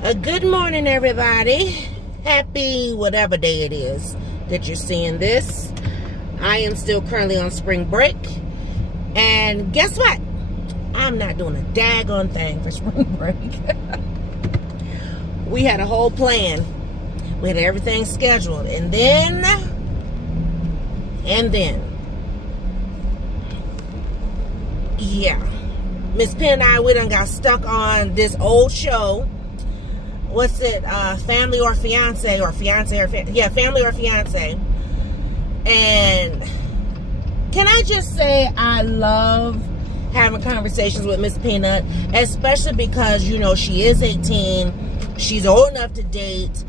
Good morning, everybody. Happy whatever day it is that you're seeing this. I am still currently on spring break. And guess what? I'm not doing a daggone thing for spring break. We had a whole plan. We had everything scheduled. And then, yeah. Miss Penn and I, we done got stuck on this old show. What's it? Family or Fiance, or Fiance or Family or Fiance. And can I just say I love having conversations with Miss Peanut, especially because, you know, she is 18, she's old enough to date,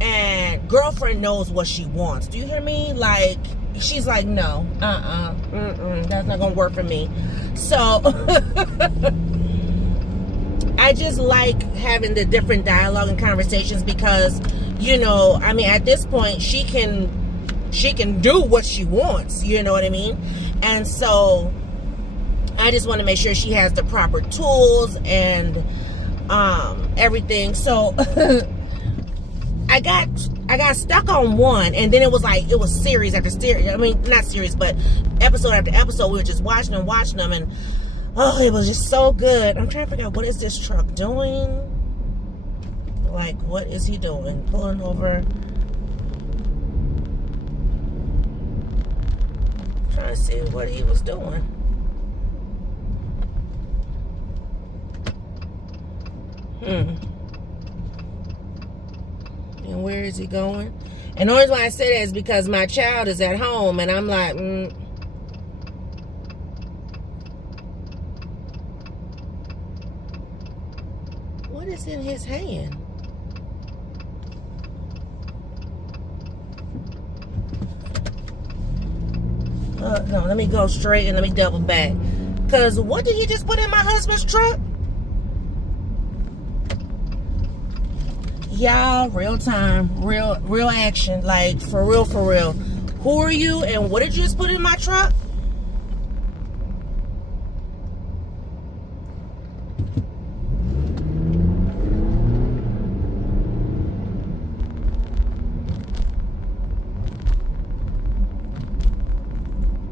and girlfriend knows what she wants. Do you hear me? Like, she's like, no, that's not gonna work for me. So I just like having the different dialogue and conversations because, you know, I mean, at this point, she can do what she wants, you know what I mean? And so I just want to make sure she has the proper tools and everything. So I got stuck on one, and then it was series after series. I mean, not series, but episode after episode. We were just watching them, and oh, it was just so good. I'm trying to figure out, what is this truck doing? Like, what is he doing? Pulling over. I'm trying to see what he was doing. And where is he going? And the only reason why I say that is because my child is at home, and I'm like, what is in his hand? No, let me go straight and let me double back. Because what did he just put in my husband's truck? Y'all, real time, real action, like for real. Who are you and what did you just put in my truck?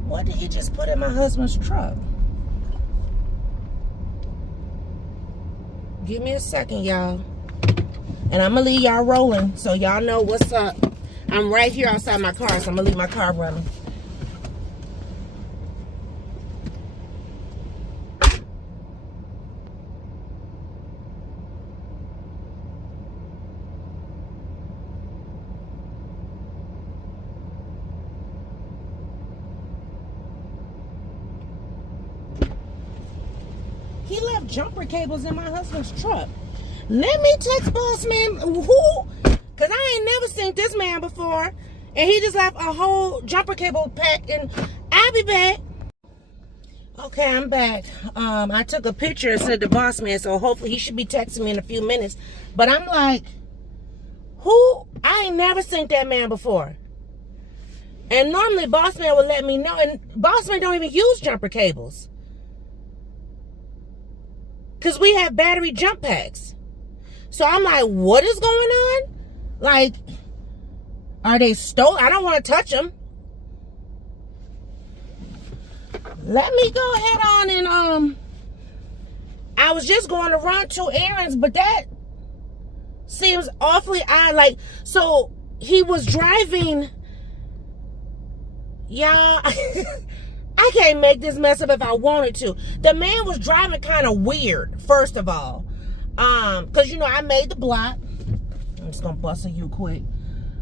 What did he just put in my husband's truck? Give me a second, y'all. And I'm going to leave y'all rolling so y'all know what's up. I'm right here outside my car, so I'm going to leave my car running. He left jumper cables in my husband's truck. Let me text boss man, who? Because I ain't never seen this man before. And he just left a whole jumper cable pack, and I'll be back. Okay, I'm back. I took a picture and sent the boss man, so hopefully he should be texting me in a few minutes. But I'm like, who? I ain't never seen that man before. And normally boss man would let me know, and boss man don't even use jumper cables. Because we have battery jump packs. So I'm like, what is going on? Like, are they stolen? I don't want to touch them. Let me go ahead on and, I was just going to run 2 errands, but that seems awfully odd. Like, so he was driving, y'all. I can't make this mess up if I wanted to. The man was driving kind of weird, first of all. Because, you know, I made the block. I'm just going to bust a you quick.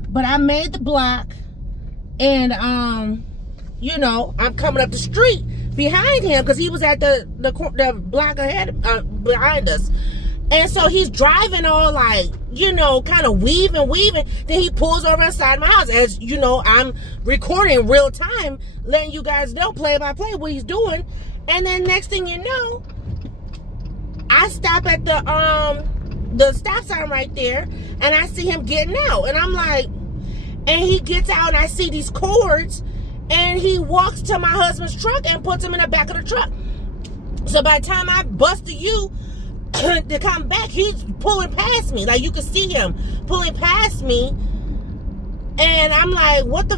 But I made the block. And, you know, I'm coming up the street behind him because he was at the block ahead, behind us. And so he's driving all like, you know, kind of weaving. Then he pulls over inside my house. As you know, I'm recording real time, letting you guys know play by play what he's doing. And then next thing you know, I stop at the stop sign right there, and I see him getting out. And I'm like, and he gets out, and I see these cords, and he walks to my husband's truck and puts them in the back of the truck. So by the time I bust to you, to come back, he's pulling past me. Like, you can see him pulling past me. And I'm like, what the,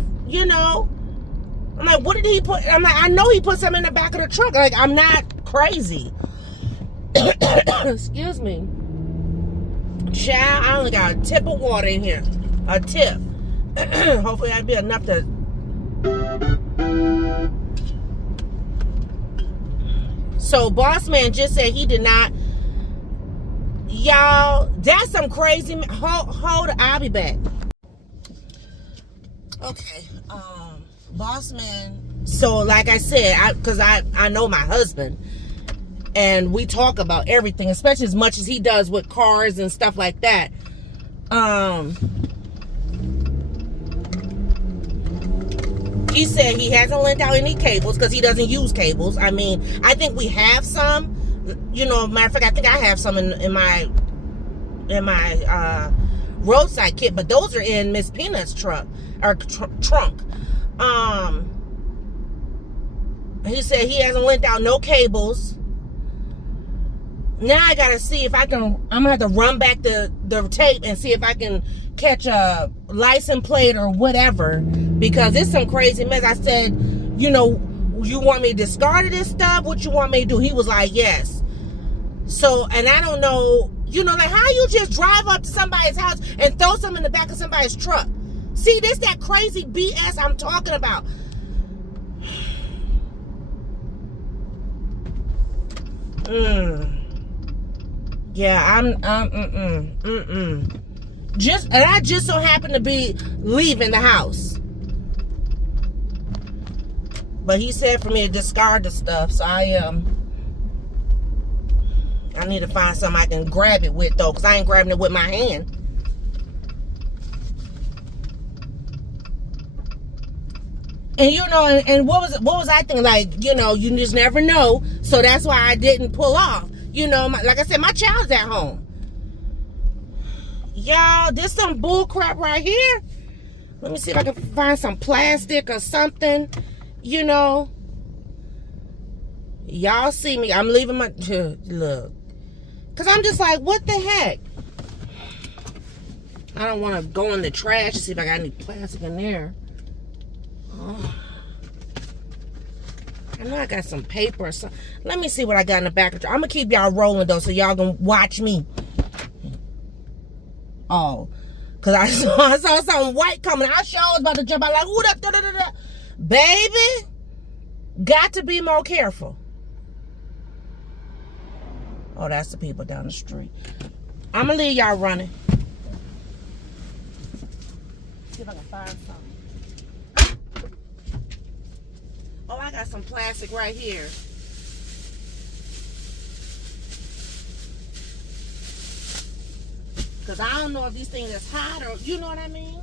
I'm like, what did he put? I'm like, I know he put something in the back of the truck. Like, I'm not crazy. Excuse me. Child, I only got a tip of water in here. A tip. Hopefully that'll be enough to... So, boss man just said he did not... Y'all, that's some crazy... Hold, I'll be back. Okay, boss man... So, like I said, because I know my husband... And we talk about everything, especially as much as he does with cars and stuff like that. He said he hasn't lent out any cables because he doesn't use cables. I mean, I think we have some. Matter of fact, I think I have some in my roadside kit, but those are in Miss Peanut's truck or trunk. He said he hasn't lent out no cables. Now I gotta see if I can. I'm gonna have to run back the tape and see if I can catch a license plate or whatever, because it's some crazy mess. I said, you want me to discard this stuff? What you want me to do? He was like, yes. So, and I don't know, like how you just drive up to somebody's house and throw something in the back of somebody's truck? See, this that crazy BS I'm talking about. Yeah, I just so happen to be leaving the house. But he said for me to discard the stuff, so I need to find something I can grab it with, though, because I ain't grabbing it with my hand. And and what was I thinking? Like, you just never know. So that's why I didn't pull off. Like I said, my child's at home. Y'all, this some bull crap right here. Let me see if I can find some plastic or something. Y'all see me. I'm leaving my... Look. Because I'm just like, what the heck? I don't want to go in the trash to see if I got any plastic in there. Oh. I know I got some paper or something. Let me see what I got in the back of the truck. I'm going to keep y'all rolling, though, so y'all going to watch me. Oh. Because I saw something white coming. I sure was about to jump out like, who da, da, da, da. Baby, got to be more careful. Oh, that's the people down the street. I'm going to leave y'all running. See if I can find something. Oh, I got some plastic right here. Because I don't know if these things is hot or, you know what I mean?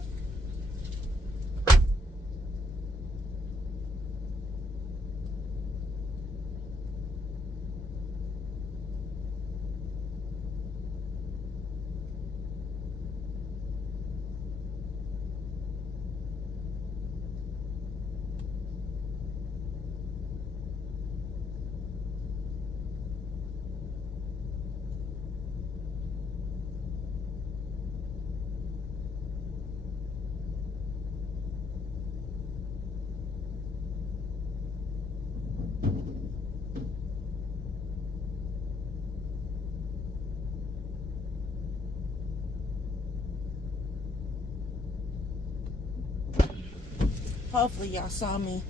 Hopefully y'all saw me.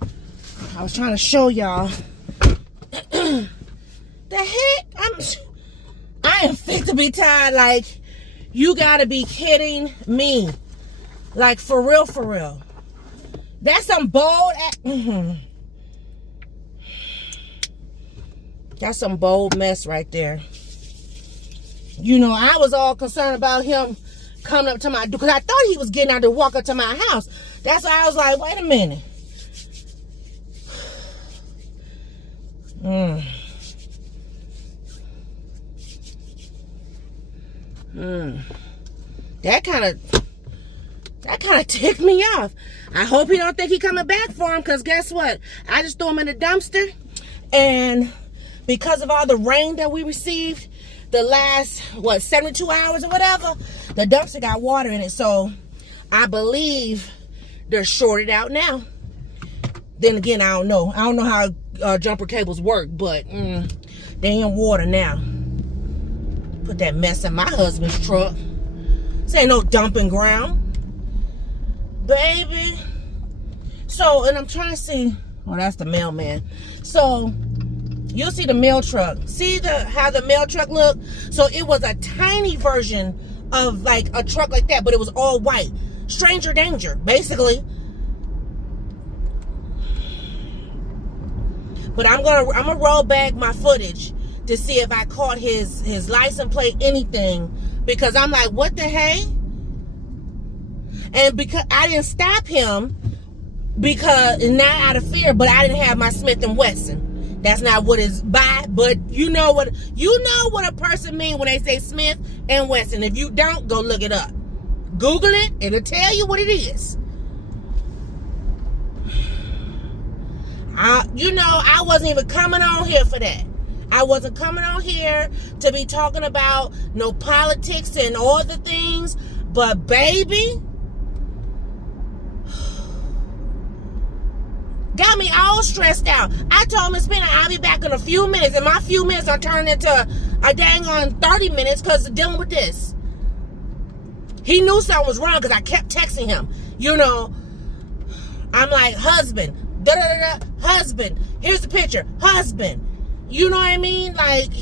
I was trying to show y'all. The heck? I am fit to be tired. Like, you gotta be kidding me. Like, for real, for real. That's some bold... That's some bold mess right there. I was all concerned about him coming up to my door, because I thought he was getting out to walk up to my house. That's why I was like, wait a minute. That kind of ticked me off. I hope he don't think he coming back for him, because guess what? I just threw him in the dumpster, and because of all the rain that we received, the last, 72 hours or whatever, the dumpster got water in it. So I believe they're shorted out now. Then again, I don't know. I don't know how jumper cables work, but they in water now. Put that mess in my husband's truck. This ain't no dumping ground. Baby. So, and I'm trying to see. Oh, that's the mailman. So, you'll see the mail truck. See how the mail truck look? So, it was a tiny version of like a truck like that, but it was all white. Stranger danger, basically. But I'm gonna roll back my footage to see if I caught his license plate, anything, because I'm like, what the hey? And because I didn't stop him, because not out of fear, but I didn't have my Smith & Wesson. That's not what it's by, but you know what a person mean when they say Smith & Wesson. If you don't, go look it up. Google it, it'll tell you what it is. I wasn't even coming on here for that. I wasn't coming on here to be talking about no politics and all the things, but baby, got me all stressed out. I told Miss Pena I'll be back in a few minutes, and my few minutes are turning into a dang on 30 minutes because of dealing with this. He knew something was wrong because I kept texting him. I'm like, husband, husband, here's the picture, husband. You know what I mean? Like,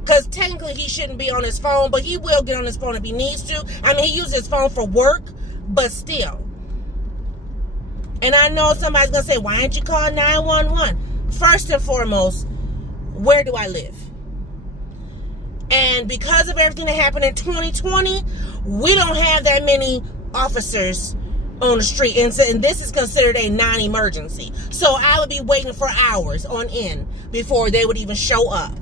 because technically he shouldn't be on his phone, but he will get on his phone if he needs to. I mean, he uses his phone for work, but still. And I know somebody's going to say, why didn't you call 911? First and foremost, where do I live? And because of everything that happened in 2020, we don't have that many officers on the street. And this is considered a non-emergency. So I would be waiting for hours on end before they would even show up.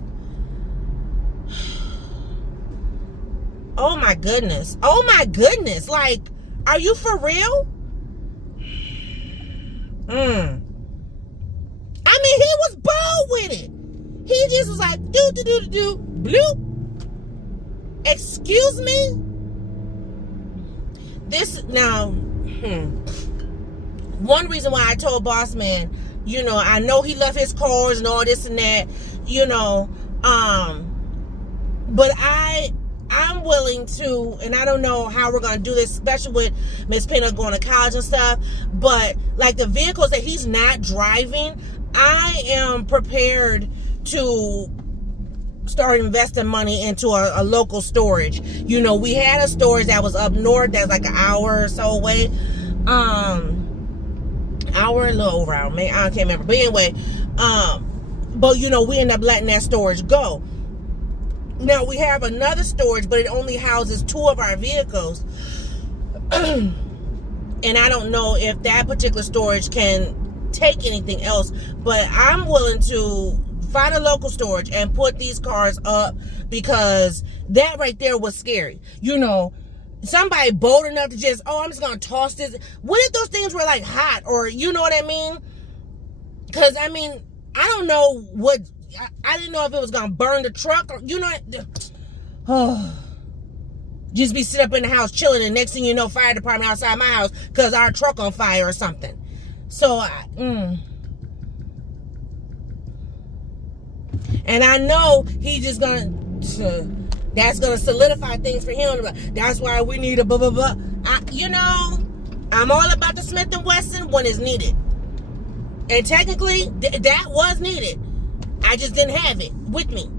Oh my goodness. Oh my goodness. Like, are you for real? I mean, he was bold with it. He just was like, bloop. Excuse me? One reason why I told Boss Man, I know he left his cars and all this and that, but I'm willing to, and I don't know how we're going to do this, especially with Miss Pena going to college and stuff, but like the vehicles that he's not driving, I am prepared to start investing money into a local storage. We had a storage that was up north that's like an hour or so away. A little over hour, maybe, I can't remember. But anyway, but we end up letting that storage go. Now we have another storage, but it only houses 2 of our vehicles. And I don't know if that particular storage can take anything else, but I'm willing to find a local storage and put these cars up, because that right there was scary. Somebody bold enough to just, I'm just going to toss this. What if those things were like hot, or you know what I mean? Because, I mean, I don't know what, I didn't know if it was going to burn the truck, or, just be sitting up in the house chilling, and next thing you know, fire department outside my house because our truck on fire or something. So, and I know he's just that's going to solidify things for him. That's why we need a blah, blah, blah. I'm all about the Smith & Wesson when it's needed. And technically, that was needed. I just didn't have it with me.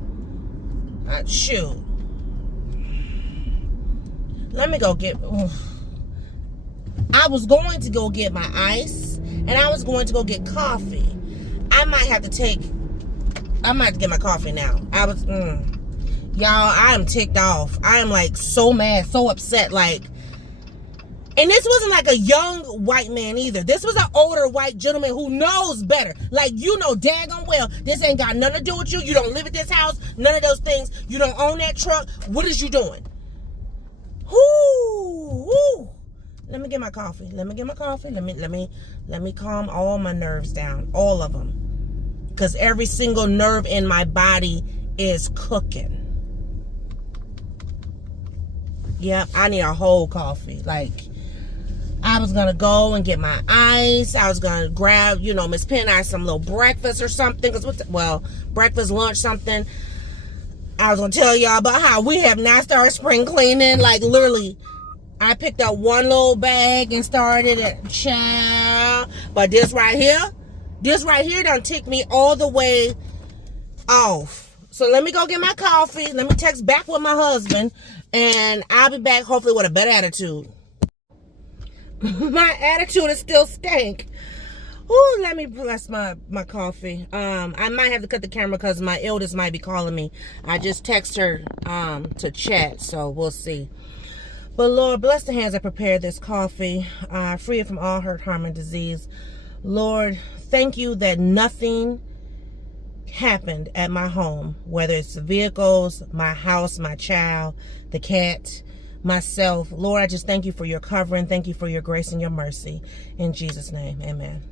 Shoot. Let me go get... I was going to go get my ice, and I was going to go get coffee. I might have to get my coffee now. Y'all, I am ticked off. I am like so mad, so upset. Like, and this wasn't like a young white man either. This was an older white gentleman who knows better. Like, daggone well, this ain't got nothing to do with you. You don't live at this house. None of those things. You don't own that truck. What is you doing? Whoo. Let me get my coffee. Let me calm all my nerves down. All of them. Because every single nerve in my body is cooking. Yep, I need a whole coffee. Like, I was going to go and get my ice. I was going to grab, you know, Miss Penn some little breakfast or something. Breakfast, lunch, something. I was going to tell y'all about how we have not started spring cleaning. Like, literally, I picked up one little bag and started it. Child. But this right here done ticked me all the way off. So let me go get my coffee. Let me text back with my husband. And I'll be back hopefully with a better attitude. My attitude is still stank. Ooh, let me bless my coffee. I might have to cut the camera because my eldest might be calling me. I just text her to chat, so we'll see. But Lord, bless the hands that prepared this coffee, free it from all hurt, harm, and disease. Lord, thank you that nothing happened at my home, whether it's the vehicles, my house, my child, the cat, myself. Lord, I just thank you for your covering. Thank you for your grace and your mercy. In Jesus' name, amen.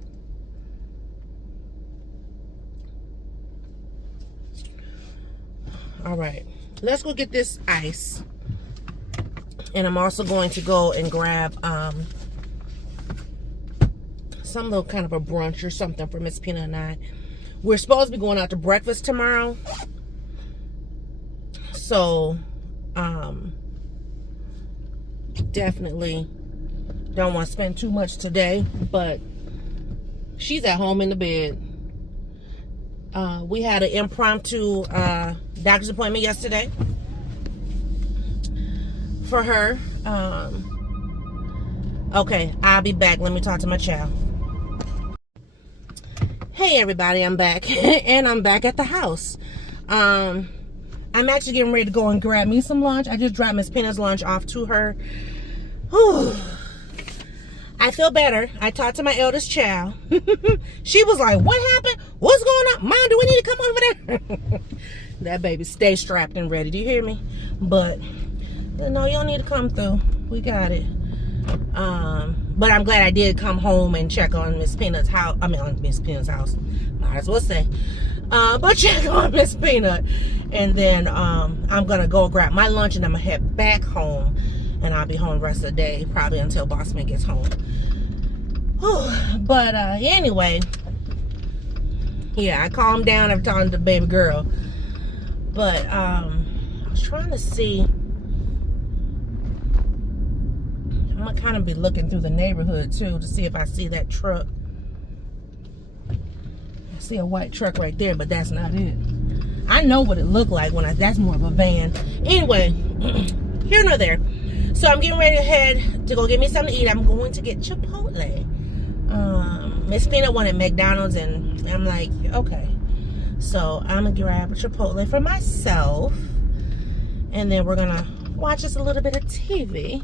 All right, let's go get this ice. And I'm also going to go and grab some little kind of a brunch or something for Miss Peanut and I. We're supposed to be going out to breakfast tomorrow. So, definitely don't want to spend too much today, but she's at home in the bed. We had an impromptu doctor's appointment yesterday for her. Okay, I'll be back. Let me talk to my child. Hey everybody, I'm back. And I'm back at the house. I'm actually getting ready to go and grab me some lunch. I just dropped Miss Penna's lunch off to her. Whew. I feel better. I talked to my eldest child. She was like, what happened? What's going on? Mom, do we need to come over there? That baby stay strapped and ready. Do you hear me? But, no, you don't need to come through. We got it. But I'm glad I did come home and check on Miss Peanut's house. I mean, on Miss Peanut's house. Might as well say. But check on Miss Peanut. And then I'm going to go grab my lunch and I'm going to head back home. And I'll be home the rest of the day, probably until Bossman gets home. Whew. But anyway, yeah, I calmed down after talking to the baby girl. But I was trying to see. I'm going to kind of be looking through the neighborhood, too, to see if I see that truck. I see a white truck right there, but that's not it. I know what it looked like when that's more of a van. Anyway, here nor there. So I'm getting ready to head to go get me something to eat. I'm going to get Chipotle. Miss Peanut wanted McDonald's, and I'm like, okay. So I'm going to grab a Chipotle for myself. And then we're going to watch us a little bit of TV.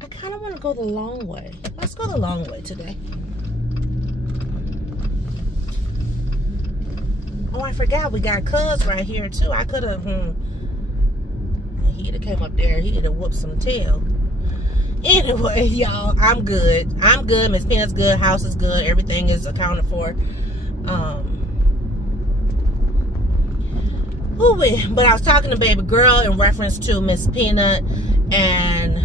I kind of want to go the long way. Let's go the long way today. Oh, I forgot we got Cuz right here, too. I could have... He'd have came up there. He'd have whooped some tail. Anyway, y'all, I'm good. I'm good. Miss Peanut's good. House is good. Everything is accounted for. But I was talking to baby girl in reference to Miss Peanut and,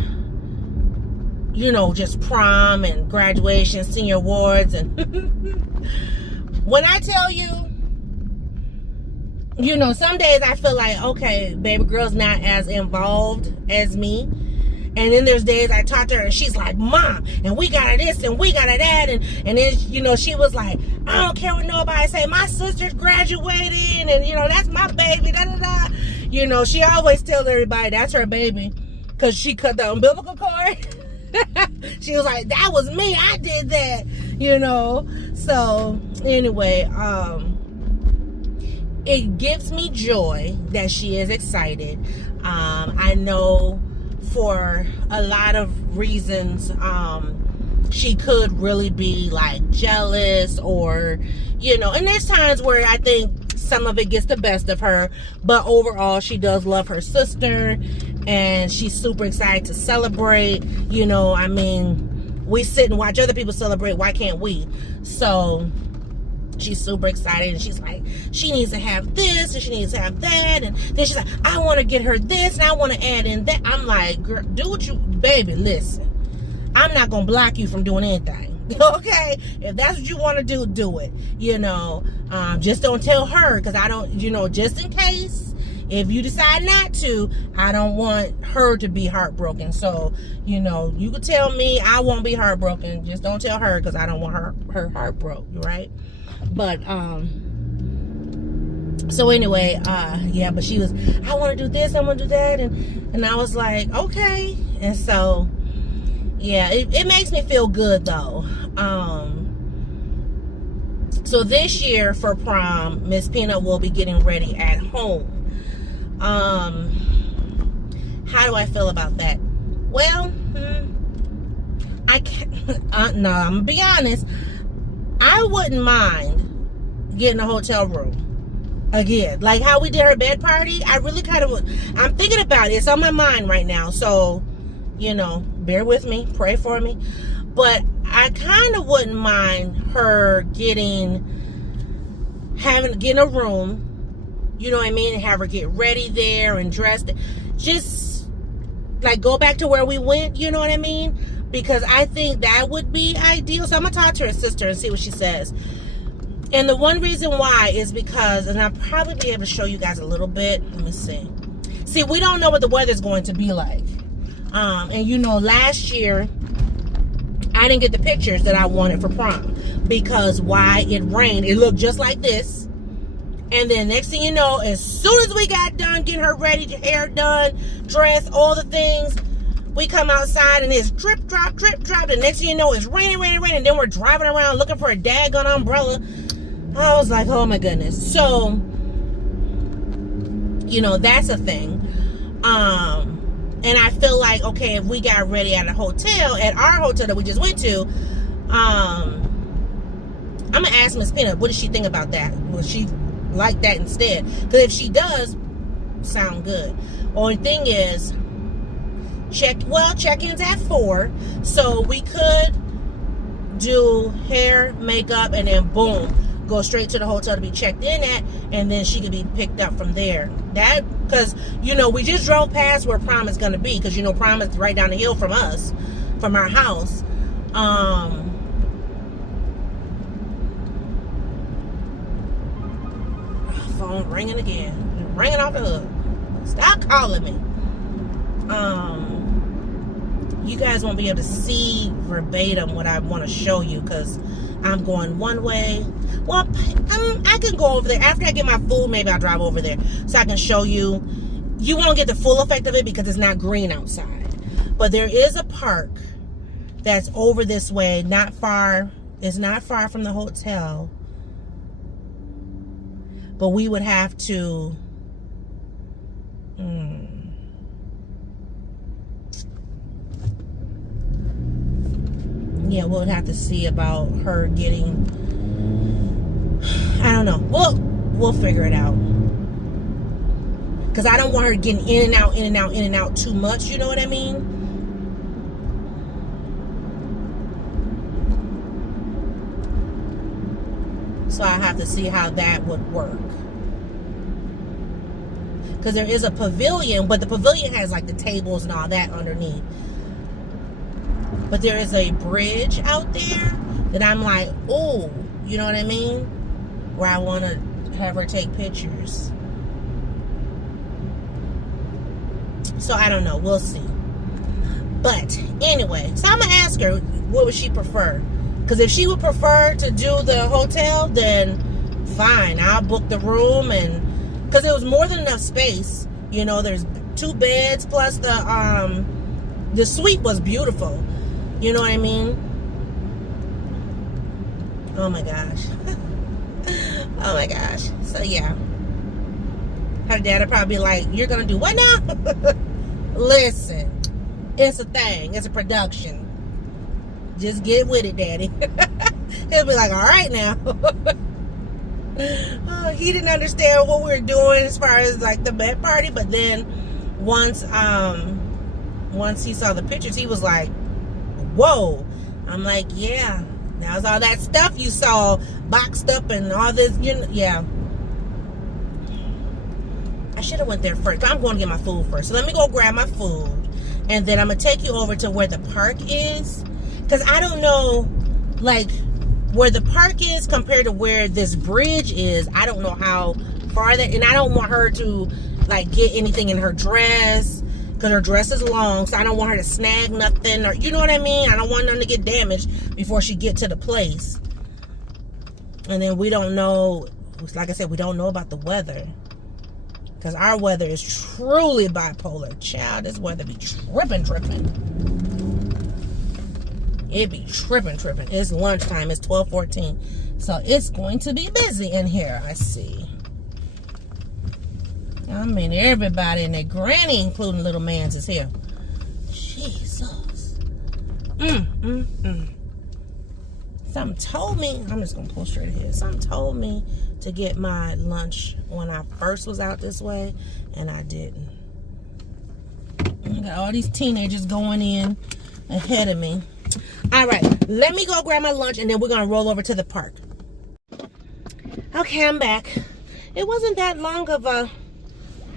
you know, just prom and graduation, senior awards. And when I tell you, you know, some days I feel like, okay, baby girl's not as involved as me. And then there's days I talk to her and she's like, Mom, and we got this and we got that. And then, you know, she was like, I don't care what nobody say. My sister's graduating and, you know, that's my baby. Da, da, da. You know, she always tells everybody that's her baby because she cut the umbilical cord. She was like, that was me. I did that, you know. So, anyway, it gives me joy that she is excited. I know for a lot of reasons, she could really be like jealous or, you know, and there's times where I think some of it gets the best of her, but overall she does love her sister and she's super excited to celebrate. You know, I mean, we sit and watch other people celebrate. Why can't we? So She's super excited, and she's like, she needs to have this, and she needs to have that, and then she's like, I want to get her this, and I want to add in that. I'm like, girl, do what you, baby, listen. I'm not going to block you from doing anything. Okay? If that's what you want to do, do it. You know, just don't tell her, because I don't, you know, just in case, if you decide not to, I don't want her to be heartbroken. So, you know, you could tell me, I won't be heartbroken. Just don't tell her, because I don't want her heartbroken, right? But, so anyway, yeah, but she was, I want to do this, I want to do that, and I was like, okay. And so, yeah, it makes me feel good, though. So this year for prom, Miss Peanut will be getting ready at home. How do I feel about that? Well, I can't, no, I'm gonna be honest. I wouldn't mind getting a hotel room again, like how we did her bed party. I really kind of would. I'm thinking about it. It's on my mind right now. So, you know, bear with me, pray for me. But I kind of wouldn't mind her getting a room, you know what I mean, and have her get ready there and dressed. Just like go back to where we went, you know what I mean? Because I think that would be ideal. So I'm gonna talk to her sister and see what she says. And the one reason why is because, and I'll probably be able to show you guys a little bit. Let me see. See, we don't know what the weather's going to be like. And you know, last year, I didn't get the pictures that I wanted for prom. Because why? It rained. It looked just like this. And then next thing you know, as soon as we got done getting her ready, hair done, dress, all the things, we come outside and it's drip, drop, drip, drop. The next thing you know, it's raining, raining, raining. And then we're driving around looking for a daggone umbrella. I was like, oh my goodness. So, you know, that's a thing. And I feel like, okay, if we got ready at a hotel, at our hotel that we just went to, I'm going to ask Miss Peanut, what does she think about that? Will she like that instead? Because if she does, sound good. Only thing is, check-ins at 4, so we could do hair, makeup, and then boom, go straight to the hotel to be checked in at, and then she could be picked up from there. That, because, you know, we just drove past where prom is going to be, because, you know, prom is right down the hill from us, from our house. Phone ringing again, ringing off the hook. Stop calling me. You guys won't be able to see verbatim what I want to show you, because I'm going one way. Well, I can go over there. After I get my food, maybe I'll drive over there so I can show you. You won't get the full effect of it because it's not green outside. But there is a park that's over this way, not far. It's not far from the hotel. But we would have to... Yeah, we'll have to see about her getting... I don't know. We'll figure it out. Because I don't want her getting in and out, in and out, in and out too much. You know what I mean? So I have to see how that would work. Because there is a pavilion, but the pavilion has like the tables and all that underneath. But there is a bridge out there that I'm like, oh, you know what I mean? Where I want to have her take pictures. So I don't know. We'll see. But anyway, so I'm going to ask her, what would she prefer? Because if she would prefer to do the hotel, then fine. I'll book the room. And because it was more than enough space. You know, there's 2 beds plus the suite was beautiful. You know what I mean? Oh my gosh. Oh my gosh. So yeah. Her dad would probably be like, you're going to do what now? Listen. It's a thing. It's a production. Just get with it, Daddy. He'll be like, all right now. He didn't understand what we were doing as far as like the bed party. But then once he saw the pictures, he was like, whoa. I'm like, yeah, That was all that stuff you saw boxed up and all this, you know, yeah. I should have went there first. I'm going to get my food first. So let me go grab my food. And then I'm going to take you over to where the park is. Because I don't know, like, where the park is compared to where this bridge is. I don't know how far that, and I don't want her to, like, get anything in her dress. Because her dress is long, so I don't want her to snag nothing. Or, you know what I mean? I don't want them to get damaged before she get to the place. And then we don't know, like I said, we don't know about the weather. Because our weather is truly bipolar. Child, this weather be tripping. It be tripping. It's lunchtime. It's 12:14. So it's going to be busy in here, I see. I mean, everybody and their granny, including little mans, is here. Jesus. Something told me, I'm just going to pull straight ahead. Something told me to get my lunch when I first was out this way, and I didn't. I got all these teenagers going in ahead of me. All right, let me go grab my lunch, and then we're going to roll over to the park. Okay, I'm back. It wasn't that long of a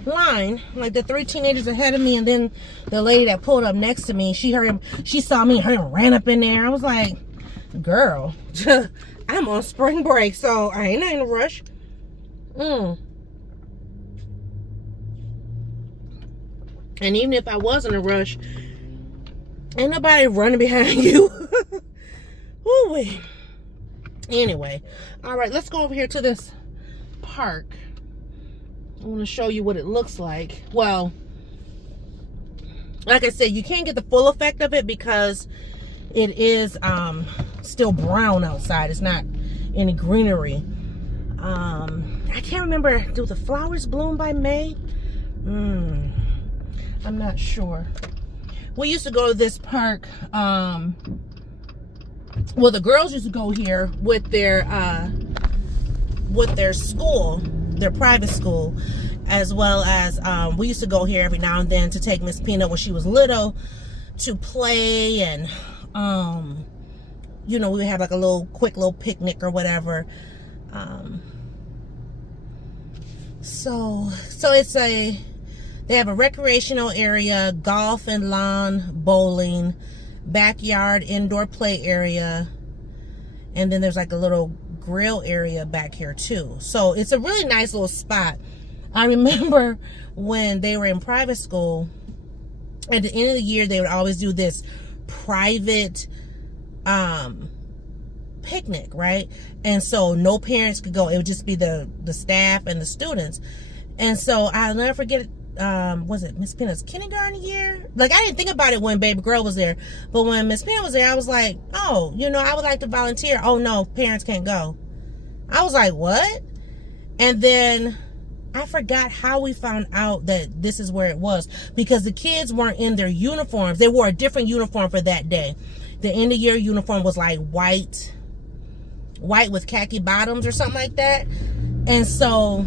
line, like the 3 teenagers ahead of me, and then the lady that pulled up next to me, she saw me, and ran up in there. I was like, girl, I'm on spring break, so I ain't in a rush. And even if I was in a rush, ain't nobody running behind you. Ooh-wee. Anyway, all right, let's go over here to this park. I want to show you what it looks like. Well, like I said, you can't get the full effect of it because it is still brown outside. It's not any greenery. I can't remember. Do the flowers bloom by May? I'm not sure. We used to go to this park. Well, the girls used to go here with their school, their private school, as well as we used to go here every now and then to take Miss Peanut when she was little to play, and you know, we would have like a quick little picnic or whatever. So they have a recreational area, golf and lawn bowling, backyard indoor play area, and then there's like a little grill area back here too. So it's a really nice little spot. I remember when they were in private school, at the end of the year, they would always do this private picnic, right? And so no parents could go. It would just be the staff and the students. And so I'll never forget, was it Miss Peanut's kindergarten year? Like, I didn't think about it when baby girl was there, but when Miss Peanut was there, I was like, oh, you know, I would like to volunteer. Oh no, parents can't go. I was like, what? And then I forgot how we found out that this is where it was, because the kids weren't in their uniforms. They wore a different uniform for that day. The end of year uniform was like white with khaki bottoms or something like that. And so,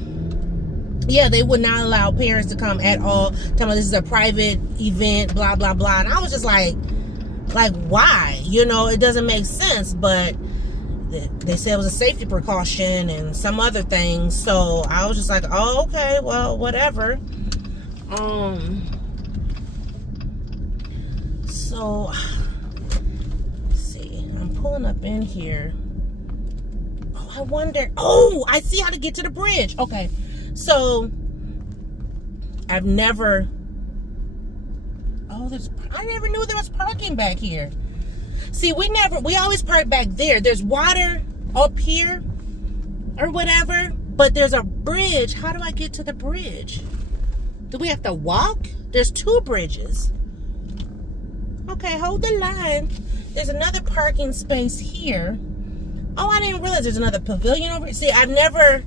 yeah, they would not allow parents to come at all. Tell me this is a private event, blah, blah, blah. And I was just like, why? You know, it doesn't make sense. But they said it was a safety precaution and some other things. So I was just like, oh, okay, well, whatever. So, let's see. I'm pulling up in here. Oh, I wonder. Oh, I see how to get to the bridge. Okay. So, I've never. Oh, I never knew there was parking back here. See, we always park back there. There's water up here or whatever, but there's a bridge. How do I get to the bridge? Do we have to walk? There's 2 bridges. Okay, hold the line. There's another parking space here. Oh, I didn't realize there's another pavilion over here. See, I've never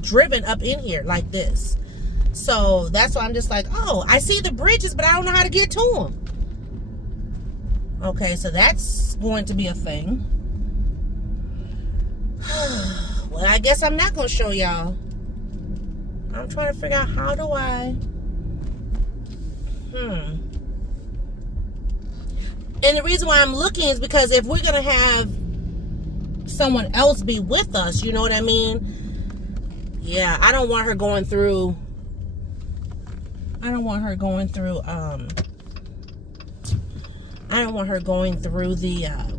driven up in here like this. So that's why I'm just like, oh, I see the bridges, but I don't know how to get to them. Okay, so that's going to be a thing. Well, I guess I'm not going to show y'all. I'm trying to figure out how do I... And the reason why I'm looking is because if we're going to have someone else be with us, you know what I mean? Yeah, I don't want her going through the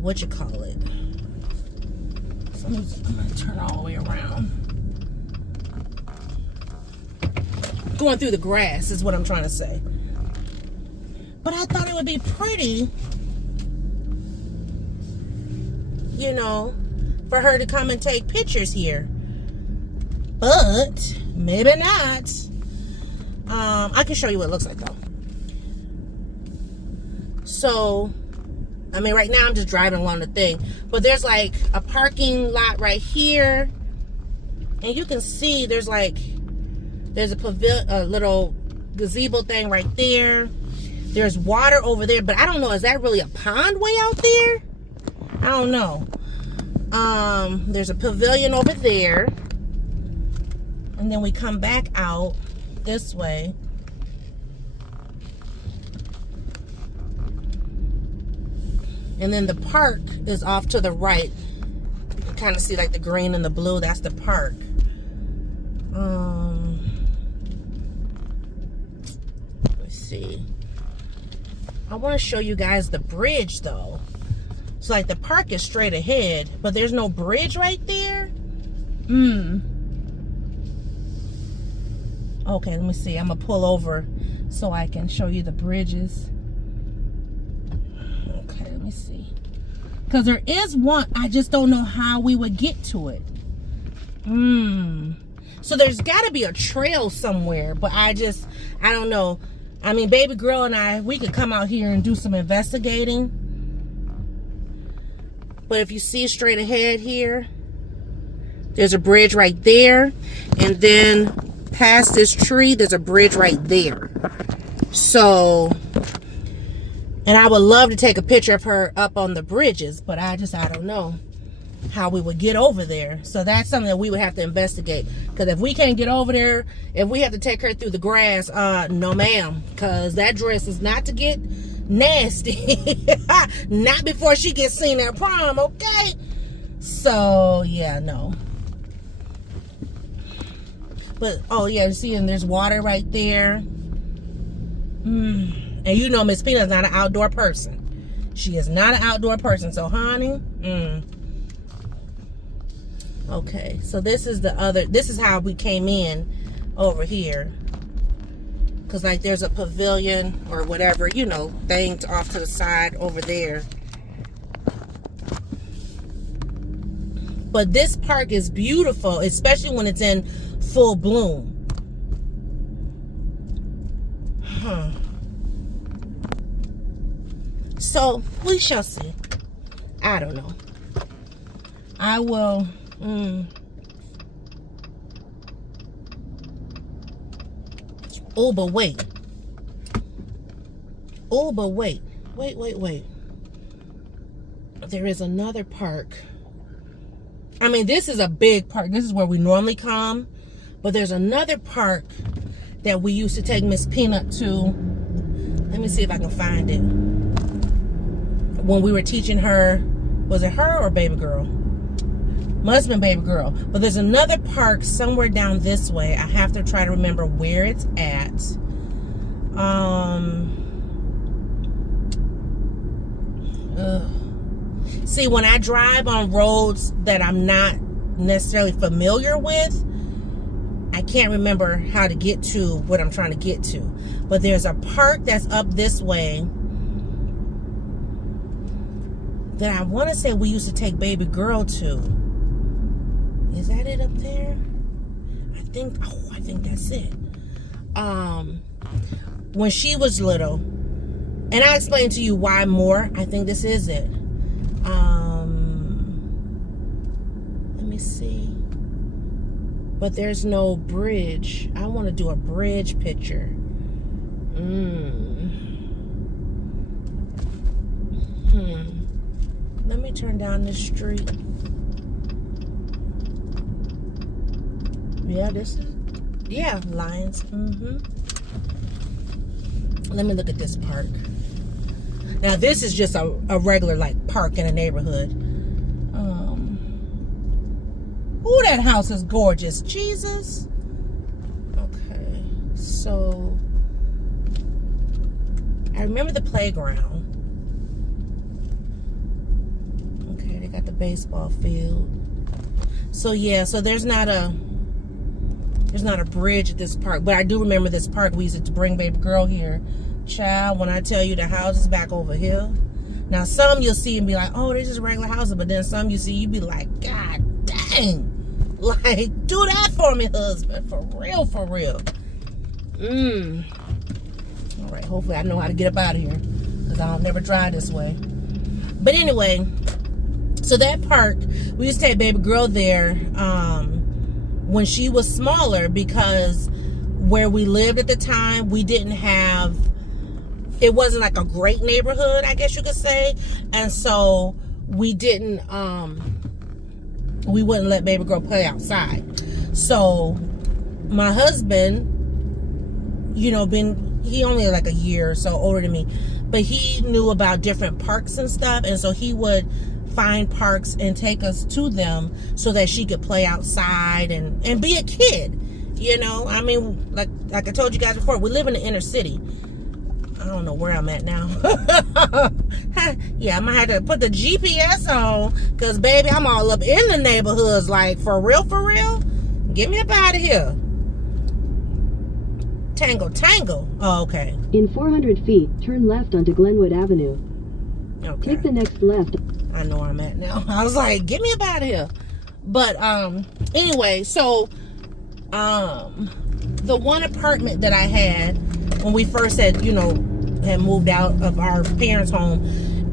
what you call it. So I'm going to turn all the way around. Going through the grass is what I'm trying to say. But I thought it would be pretty, you know, for her to come and take pictures here. But maybe not. I can show you what it looks like though. So, I mean, right now I'm just driving along the thing, but there's like a parking lot right here, and you can see there's a pavilion, a little gazebo thing right there. There's water over there, but I don't know, is that really a pond way out there? I don't know. There's a pavilion over there, and then we come back out this way. And then the park is off to the right. You can kind of see like the green and the blue. That's the park. Let's see. I want to show you guys the bridge though. So like the park is straight ahead, but there's no bridge right there. Okay, let me see. I'm gonna pull over so I can show you the bridges. Okay, let me see. Because there is one, I just don't know how we would get to it. So there's got to be a trail somewhere, but I don't know. I mean, baby girl and I, we could come out here and do some investigating. But if you see straight ahead here, there's a bridge right there. And then past this tree, there's a bridge right there. So, and I would love to take a picture of her up on the bridges, but I don't know how we would get over there. So that's something that we would have to investigate. Because if we can't get over there, if we have to take her through the grass, no ma'am. Because that dress is not to get nasty. Not before she gets seen at prom, okay? So, yeah, no. But, oh yeah, you see, and there's water right there. And you know Miss Peanut's not an outdoor person. She is not an outdoor person. So, honey, okay, so this is how we came in over here. Because, like, there's a pavilion or whatever, you know, things off to the side over there. But this park is beautiful, especially when it's in full bloom. So, we shall see. I don't know. I will... Oh, but wait. Oh, but wait. Wait. There is another park. I mean, this is a big park. This is where we normally come. But there's another park that we used to take Miss Peanut to. Let me see if I can find it. When we were teaching her, was it her or baby girl? Must have been baby girl. But there's another park somewhere down this way. I have to try to remember where it's at. See, when I drive on roads that I'm not necessarily familiar with, I can't remember how to get to what I'm trying to get to. But there's a park that's up this way that I want to say we used to take baby girl to. Is that it up there? I think that's it. When she was little, and I explained to you why more. I think this is it. Let me see. But there's no bridge. I want to do a bridge picture. Let me turn down this street. Yeah, this is... Yeah, Lions. Let me look at this park. Now this is just a regular like park in a neighborhood. Oh, that house is gorgeous. Jesus. Okay, so I remember the playground. Okay, they got the baseball field. So yeah, so there's not a bridge at this park, but I do remember this park. We used to bring baby girl here. Child, when I tell you the house is back over here. Now some you'll see and be like, oh, they're just regular houses, but then some you see, you be like, God dang. Like, do that for me, husband. For real, for real. All right, hopefully I know how to get up out of here, because I don't never drive this way. But anyway, so that park, we used to take baby girl there when she was smaller, because where we lived at the time, we didn't have, it wasn't like a great neighborhood, I guess you could say. And so we didn't, we wouldn't let baby girl play outside. So my husband, you know, he only like a year or so older than me, but he knew about different parks and stuff. And so he would find parks and take us to them so that she could play outside and be a kid. You know, I mean, like I told you guys before, we live in the inner city. I don't know where I'm at now. Yeah, I might have to put the GPS on, because baby, I'm all up in the neighborhoods, like for real, for real. Get me up out of here. Tango. Oh, okay. In 400 feet, turn left onto Glenwood Avenue. Okay. Take the next left. I know where I'm at now. I was like, get me up out of here. But anyway, so the one apartment that I had when we first had moved out of our parents' home,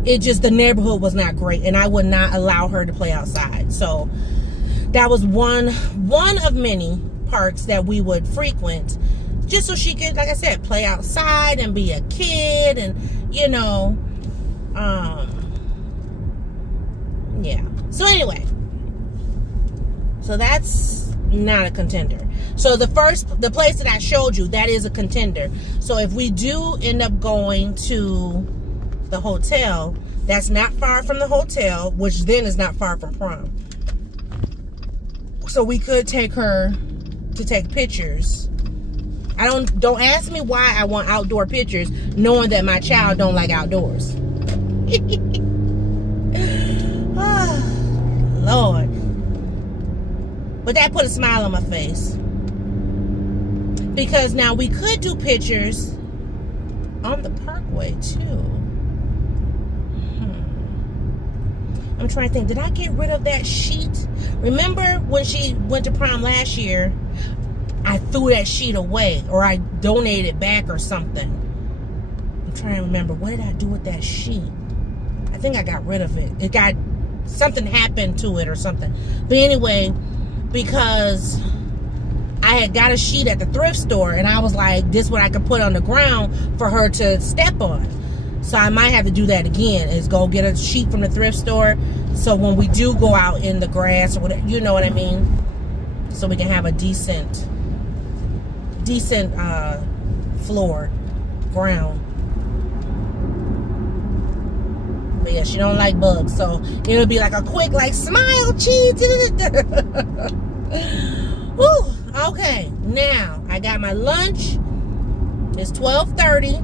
it just, the neighborhood was not great, and I would not allow her to play outside. So that was one of many parks that we would frequent, just so she could, like I said, play outside and be a kid, and yeah. So anyway, so that's not a contender. So the place that I showed you, that is a contender. So if we do end up going to the hotel, that's not far from the hotel, which then is not far from prom. So we could take her to take pictures. Don't ask me why I want outdoor pictures, knowing that my child don't like outdoors. Oh, Lord. But that put a smile on my face. Because now we could do pictures on the parkway too. I'm trying to think, did I get rid of that sheet? Remember when she went to prom last year, I threw that sheet away, or I donated it back or something. I'm trying to remember, what did I do with that sheet? I think I got rid of it. Something happened to it or something. But anyway, because I had got a sheet at the thrift store, and I was like, this is what I could put on the ground for her to step on. So I might have to do that again, is go get a sheet from the thrift store, so when we do go out in the grass or whatever, you know what I mean, so we can have a decent floor, ground. But yeah, she don't like bugs, so it'll be like a quick, like, smile, cheese. Whew. Okay, now I got my lunch. It's 12:30.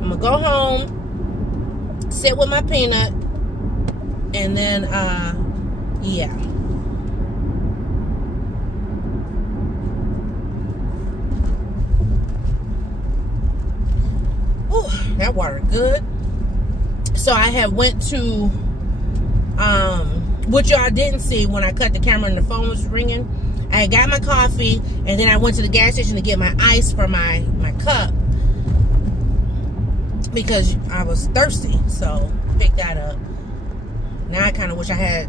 I'm gonna go home, sit with my peanut, and then yeah. Ooh, that water good. So I have went to what y'all didn't see when I cut the camera and the phone was ringing. I got my coffee, and then I went to the gas station to get my ice for my cup, because I was thirsty. So picked that up. Now I kind of wish I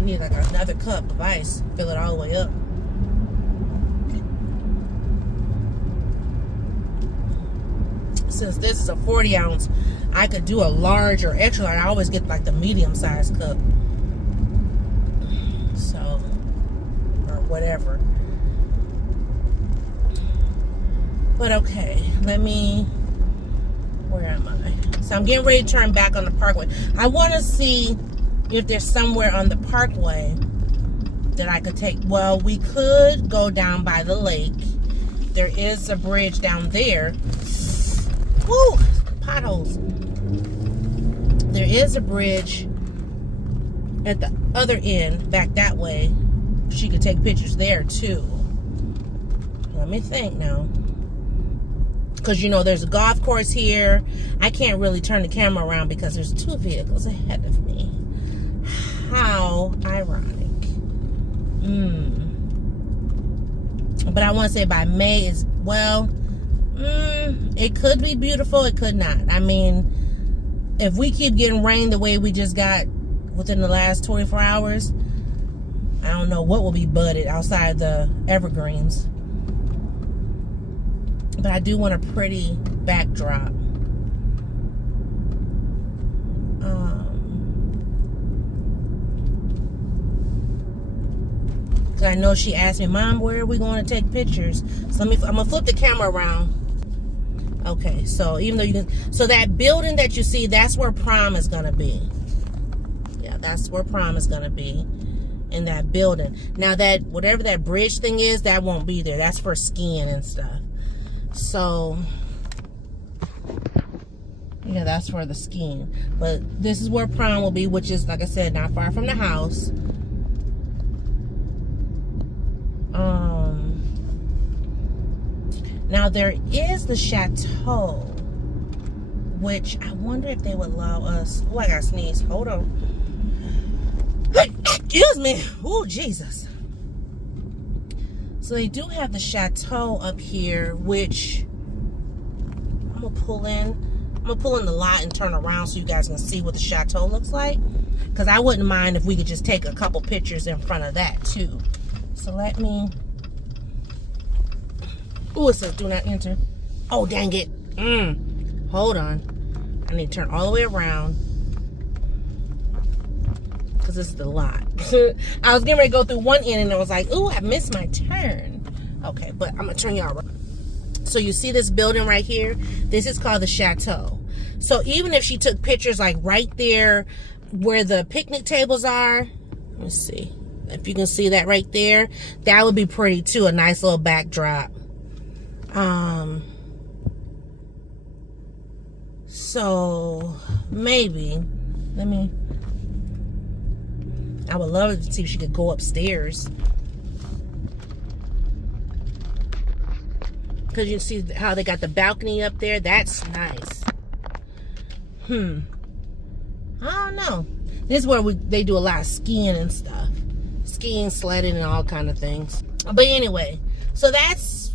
need like another cup of ice, fill it all the way up. Since this is a 40 ounce, I could do a large or extra large. I always get like the medium sized cup. So, or whatever. But okay, let me Where am I? So I'm getting ready to turn back on the parkway. I want to see if there's somewhere on the parkway that I could take. Well, we could go down by the lake. There is a bridge down there. Woo! Potholes. There is a bridge at the other end, back that way. She could take pictures there too. Let me think now. Because, you know, there's a golf course here. I can't really turn the camera around because there's 2 vehicles ahead of me. How ironic. But I want to say by May is, well, it could be beautiful. It could not. I mean, if we keep getting rain the way we just got within the last 24 hours, I don't know what will be budded outside the evergreens. But I do want a pretty backdrop. Cause I know she asked me, Mom, where are we going to take pictures? So I'm gonna flip the camera around. Okay, so even though you can, so that building that you see, that's where prom is gonna be. Yeah, that's where prom is gonna be, in that building. Now that whatever that bridge thing is, that won't be there. That's for skiing and stuff. So yeah, that's for the skiing. But this is where prom will be, which is, like I said, not far from the house. Now there is the chateau, which I wonder if they would allow us. Oh, I gotta sneeze. Hold on. Excuse me. Oh, Jesus. So they do have the chateau up here, which I'm gonna pull in. I'm gonna pull in the lot and turn around so you guys can see what the chateau looks like. Because I wouldn't mind if we could just take a couple pictures in front of that too. So let me. Oh, it says do not enter. Oh, dang it. Hold on. I need to turn all the way around. Because this is the lot. I was getting ready to go through one end and I was like, ooh, I missed my turn. Okay, but I'm going to turn y'all around. So you see this building right here? This is called the Chateau. So even if she took pictures like right there where the picnic tables are. Let's see. If you can see that right there. That would be pretty too. A nice little backdrop. So maybe I would love to see if she could go upstairs, because you see how they got the balcony up there. That's nice. I don't know. This is where they do a lot of skiing and stuff, skiing, sledding, and all kind of things. But anyway, so that's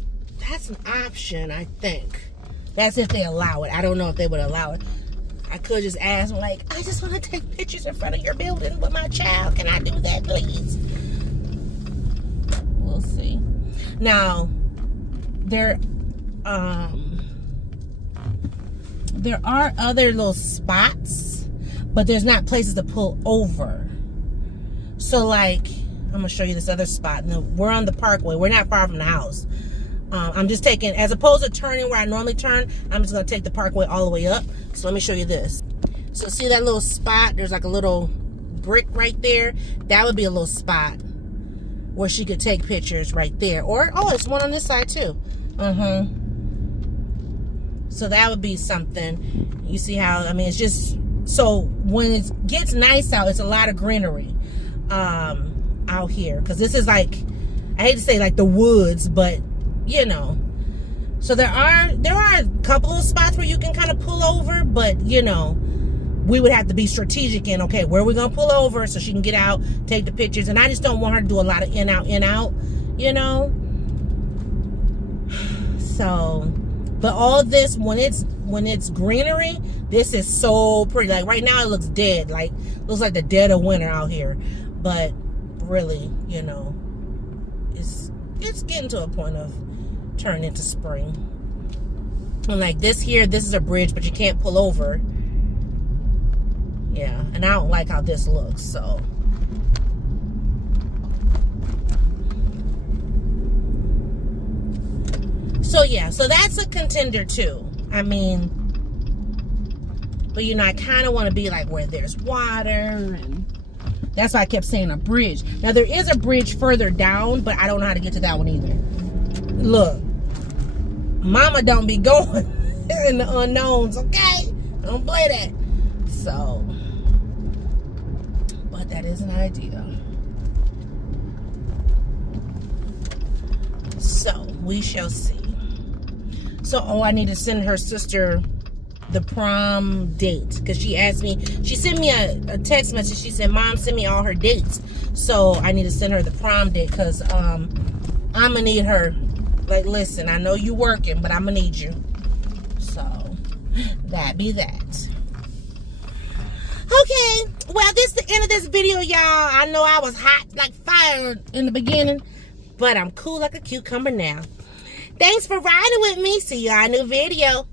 an option, I think. That's if they allow it. I don't know if they would allow it. I could just ask them, like, I just want to take pictures in front of your building with my child. Can I do that, please? We'll see. Now, there are other little spots, but there's not places to pull over. So, like, I'm going to show you this other spot. Now, we're on the parkway. We're not far from the house. I'm just taking, as opposed to turning where I normally turn, I'm just going to take the parkway all the way up. So let me show you this. So see that little spot? There's like a little brick right there. That would be a little spot where she could take pictures right there. Or, oh, it's one on this side too. So that would be something. You see how, I mean, it's just, so when it gets nice out, it's a lot of greenery out here. Because this is like, I hate to say like the woods, but you know, so there are a couple of spots where you can kind of pull over, but you know, we would have to be strategic in, okay, where are we gonna pull over so she can get out, take the pictures. And I just don't want her to do a lot of in out, you know. So, but all this, when it's greenery, this is so pretty. Like right now it looks dead, like looks like the dead of winter out here, but really, you know, it's getting to a point of turn into spring. And like this here, this is a bridge, but you can't pull over. Yeah, and I don't like how this looks, so. So yeah, so that's a contender too. I mean, But you know, I kind of want to be like where there's water, and that's why I kept saying a bridge. Now there is a bridge further down, but I don't know how to get to that one either. Look, mama don't be going in the unknowns, okay? Don't play that. So, but that is an idea. So we shall see. So, oh, I need to send her sister the prom date, because she asked me, she sent me a text message. She said, Mom, send me all her dates. So I need to send her the prom date, because I'm gonna need her. Like, listen, I know you working, but I'm gonna need you. So that be that. Okay, well, this is the end of this video, y'all. I know I was hot like fire in the beginning, but I'm cool like a cucumber now. Thanks for riding with me. See you on a new video.